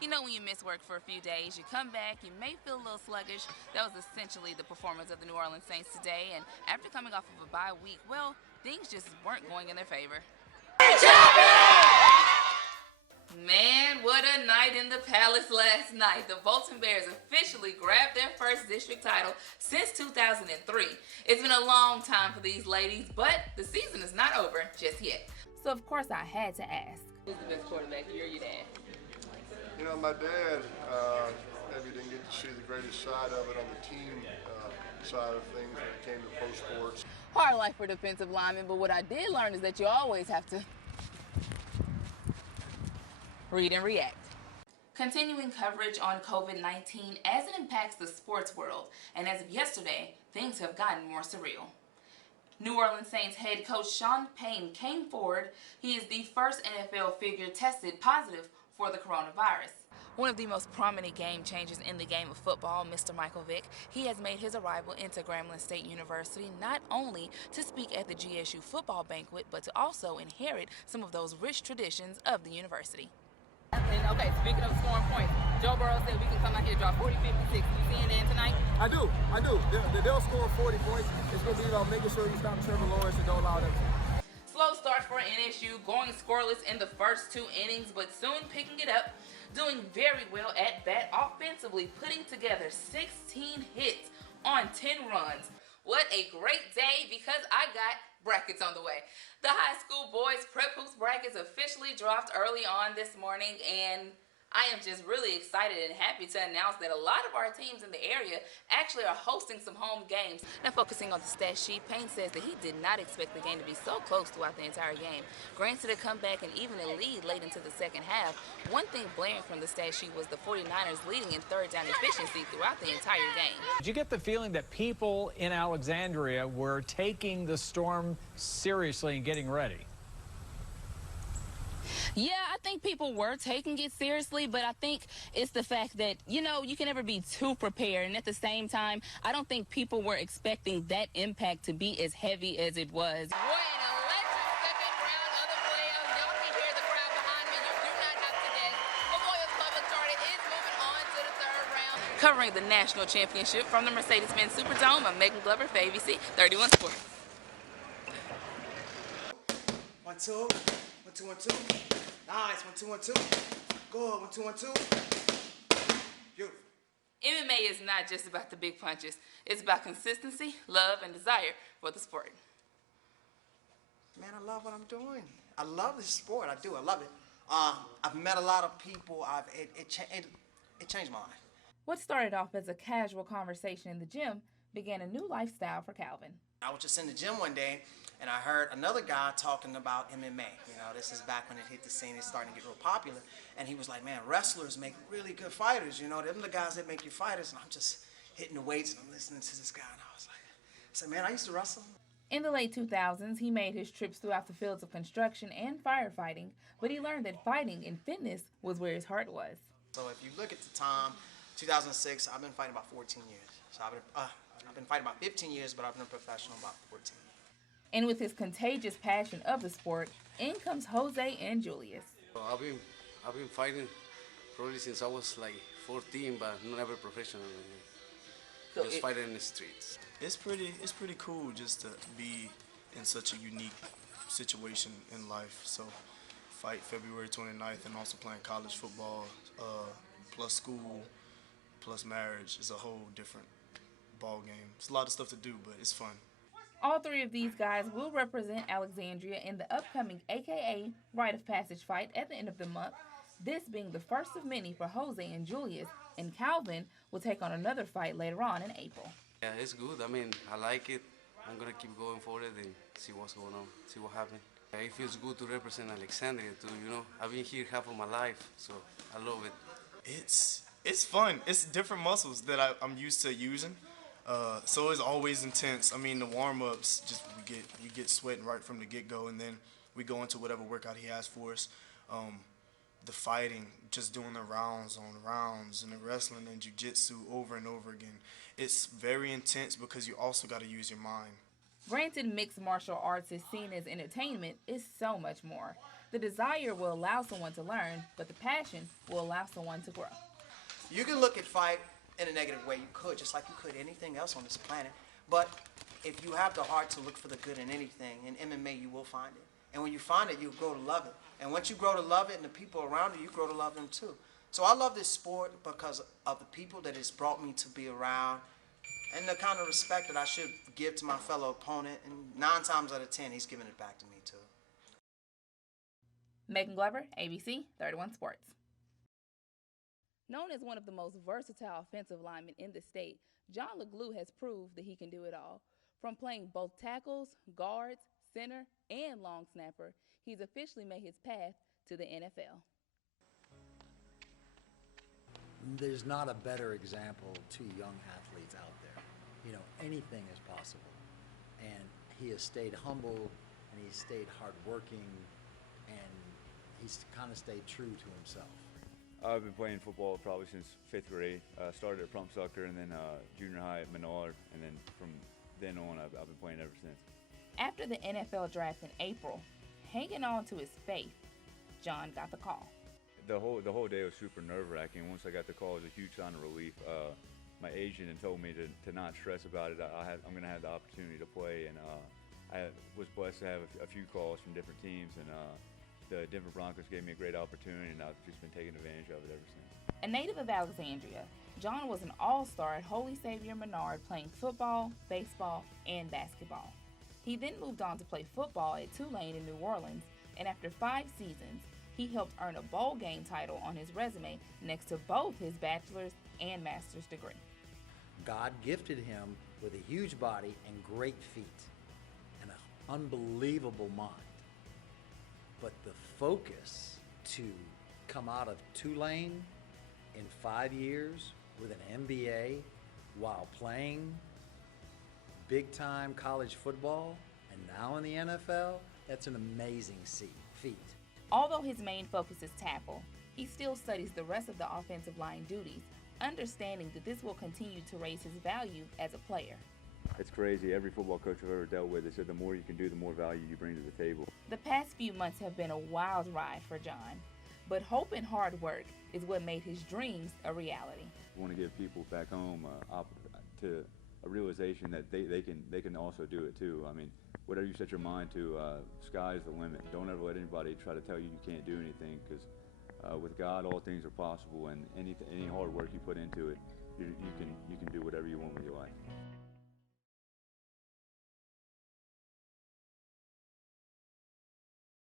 You know when you miss work for a few days, you come back, you may feel a little sluggish. That was essentially the performance of the New Orleans Saints today, and after coming off of a bye week, well, things just weren't going in their favor. Man, what a night in the Palace last night. The Bolton Bears officially grabbed their first district title since 2003. It's been a long time for these ladies, but the season is not over just yet. So of course I had to ask, who's the best quarterback, you or your dad? You know, my dad maybe didn't get to see the greatest side of it on the team side of things when it came to pro sports. Hard life for defensive linemen, but what I did learn is that you always have to read and react. Continuing coverage on COVID-19 as it impacts the sports world, and as of yesterday, things have gotten more surreal. New Orleans Saints head coach Sean Payne came forward. He is the first NFL figure tested positive for the coronavirus. One of the most prominent game changers in the game of football, Mr. Michael Vick, he has made his arrival into Grambling State University not only to speak at the GSU football banquet, but to also inherit some of those rich traditions of the university. And okay, speaking of scoring points, Joe Burrow said we can come out here and drop 40, 56. You seeing that tonight? I do. They'll score 40 points. It's going to be about making sure you stop Trevor Lawrence and don't allow them to. Slow start for NSU, going scoreless in the first 2 innings, but soon picking it up, doing very well at bat offensively, putting together 16 hits on 10 runs. What a great day, because I got brackets on the way. The high school boys prep hoops brackets officially dropped early on this morning, and I am just really excited and happy to announce that a lot of our teams in the area actually are hosting some home games. Now, focusing on the stat sheet, Payne says that he did not expect the game to be so close throughout the entire game. Granted, a comeback and even a lead late into the second half. One thing blaring from the stat sheet was the 49ers leading in third down efficiency throughout the entire game. Did you get the feeling that people in Alexandria were taking the storm seriously and getting ready? Yeah, I think people were taking it seriously, but I think it's the fact that, you know, you can never be too prepared. And at the same time, I don't think people were expecting that impact to be as heavy as it was. Boy, an electric second round of the playoffs. Y'all can hear the crowd behind me. You do not have to guess. Memorial Club Uncharted is moving on to the third round. Covering the national championship from the Mercedes-Benz Superdome, I'm Meagan for ABC 31 Sports. 1, 2, 1, 2, 1, 2. Nice, 1, 2, 1, 2. Good, 1, 2, 1, 2. Beautiful. MMA is not just about the big punches. It's about consistency, love, and desire for the sport. Man, I love what I'm doing. I love this sport. I do. I love it. I've met a lot of people. It changed my life. What started off as a casual conversation in the gym began a new lifestyle for Calvin. I was just in the gym one day, and I heard another guy talking about MMA. You know, this is back when it hit the scene. It's starting to get real popular. And he was like, man, wrestlers make really good fighters. You know, them the guys that make you fighters. And I'm just hitting the weights, and I'm listening to this guy. And I was like, I said, man, I used to wrestle. In the late 2000s, he made his trips throughout the fields of construction and firefighting, but he learned that fighting and fitness was where his heart was. So if you look at the time, 2006, I've been fighting about 14 years. So I've been fighting about 15 years, but I've been a professional about 14. And with his contagious passion of the sport, in comes Jose and Julius. I've been fighting probably since I was like 14, but never professional. So just fighting in the streets. It's pretty cool just to be in such a unique situation in life. So fight February 29th and also playing college football, plus school, plus marriage is a whole different ball game. It's a lot of stuff to do, but it's fun. All three of these guys will represent Alexandria in the upcoming AKA Rite of Passage fight at the end of the month, this being the first of many for Jose and Julius, and Calvin will take on another fight later on in April. Yeah, it's good. I mean, I like it. I'm going to keep going for it and see what's going on, see what happens. It feels good to represent Alexandria too, you know. I've been here half of my life, so I love it. It's fun. It's different muscles that I'm used to using. So it's always intense. I mean, the warm-ups, just we get sweating right from the get-go, and then we go into whatever workout he has for us. The fighting, just doing the rounds on rounds, and the wrestling and jiu-jitsu over and over again. It's very intense because you also got to use your mind. Granted, mixed martial arts is seen as entertainment, it's so much more. The desire will allow someone to learn, but the passion will allow someone to grow. You can look at fight in a negative way, you could, just like you could anything else on this planet. But if you have the heart to look for the good in anything, in MMA you will find it. And when you find it, you grow to love it. And once you grow to love it and the people around you grow to love them too. So I love this sport because of the people that it's brought me to be around and the kind of respect that I should give to my fellow opponent. And 9 times out of 10, he's giving it back to me too. Meagan Glover, ABC 31 Sports. Known as one of the most versatile offensive linemen in the state, John LeGlue has proved that he can do it all. From playing both tackles, guards, center, and long snapper, he's officially made his path to the NFL. There's not a better example to young athletes out there. You know, anything is possible. And he has stayed humble, and he's stayed hardworking, and he's kind of stayed true to himself. I've been playing football probably since 5th grade. Started at Plum Sucker and then junior high at Menard, and then from then on I've been playing ever since. After the NFL draft in April, hanging on to his faith, John got the call. The whole day was super nerve-wracking. Once I got the call, it was a huge sign of relief. My agent had told me to not stress about it. I'm going to have the opportunity to play, and I was blessed to have a few calls from different teams, and the Denver Broncos gave me a great opportunity, and I've just been taking advantage of it ever since. A native of Alexandria, John was an all-star at Holy Savior Menard playing football, baseball, and basketball. He then moved on to play football at Tulane in New Orleans, and after 5 seasons, he helped earn a bowl game title on his resume next to both his bachelor's and master's degree. God gifted him with a huge body and great feet and an unbelievable mind. But the focus to come out of Tulane in 5 years with an MBA while playing big-time college football and now in the NFL, that's an amazing feat. Although his main focus is tackle, he still studies the rest of the offensive line duties, understanding that this will continue to raise his value as a player. It's crazy. Every football coach I've ever dealt with, they said the more you can do, the more value you bring to the table. The past few months have been a wild ride for John, but hope and hard work is what made his dreams a reality. I want to give people back home to a realization that they can also do it too. I mean, whatever you set your mind to, sky's the limit. Don't ever let anybody try to tell you you can't do anything, because with God, all things are possible, and any hard work you put into it, you can do whatever you want with your life.